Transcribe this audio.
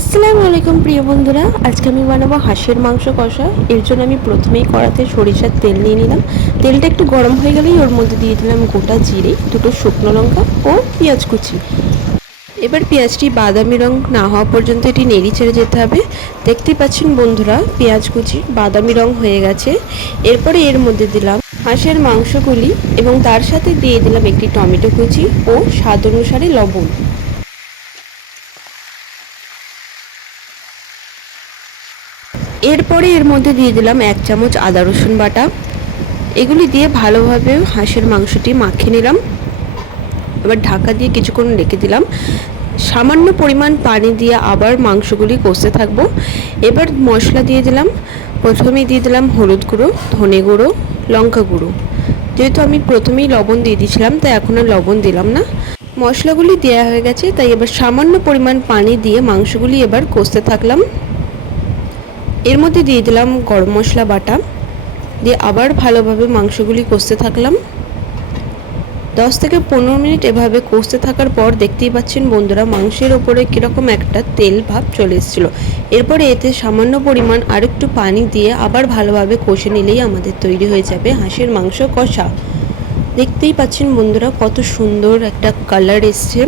আসসালামু আলাইকুম প্রিয় বন্ধুরা, আজকে আমি বানাবো হাঁসের মাংস কষা। এর জন্য আমি প্রথমেই কড়াতে সরিষার তেল নিয়ে নিলাম। তেলটা একটু গরম হয়ে গেলেই ওর মধ্যে দিয়ে দিলাম গোটা জিরে, দুটো শুকনো লঙ্কা ও পেঁয়াজ কুচি। এবার পেঁয়াজটি বাদামি রং না হওয়া পর্যন্ত এটি নেড়ে ছেড়ে যেতে হবে। দেখতেই পাচ্ছেন বন্ধুরা, পেঁয়াজ কুচি বাদামি রং হয়ে গেছে। এরপরে এর মধ্যে দিলাম হাঁসের মাংসগুলি এবং তার সাথে দিয়ে দিলাম একটি টমেটো কুচি ও স্বাদ অনুসারে লবণ। এরপরে এর মধ্যে দিয়ে দিলাম 1 চামচ আদা রসুন বাটা। এগুলি দিয়ে ভালোভাবে হাঁসের মাংসটি মাখিয়ে নিলাম। এবার ঢাকা দিয়ে কিছুক্ষণ রেখে দিলাম। সামান্য পরিমাণ পানি দিয়ে আবার মাংসগুলি কষতে থাকবো। এবার মশলা দিয়ে দিলাম। প্রথমেই দিয়ে দিলাম হলুদ গুঁড়ো, ধনে গুঁড়ো, লঙ্কা গুঁড়ো। যেহেতু আমি প্রথমেই লবণ দিয়ে দিয়েছিলাম, তাই এখন আর লবণ দিলাম না। মশলাগুলি দেওয়া হয়ে গেছে, তাই এবার সামান্য পরিমাণ পানি দিয়ে মাংসগুলি এবার কষতে থাকলাম। এর মধ্যে দিয়ে দিলাম গরম মশলা বাটা, দিয়ে আবার ভালোভাবে মাংসগুলি কষতে থাকলাম। 10 থেকে 15 মিনিট এভাবে কষতে থাকার পর দেখতেই পাচ্ছেন বন্ধুরা, মাংসের ওপরে কীরকম একটা তেল ভাব চলে এসেছিলো। এরপরে এতে সামান্য পরিমাণ আরেকটু পানি দিয়ে আবার ভালোভাবে কষে নিলেই আমাদের তৈরি হয়ে যাবে হাঁসের মাংস কষা। দেখতেই পাচ্ছেন বন্ধুরা, কত সুন্দর একটা কালার এসছে।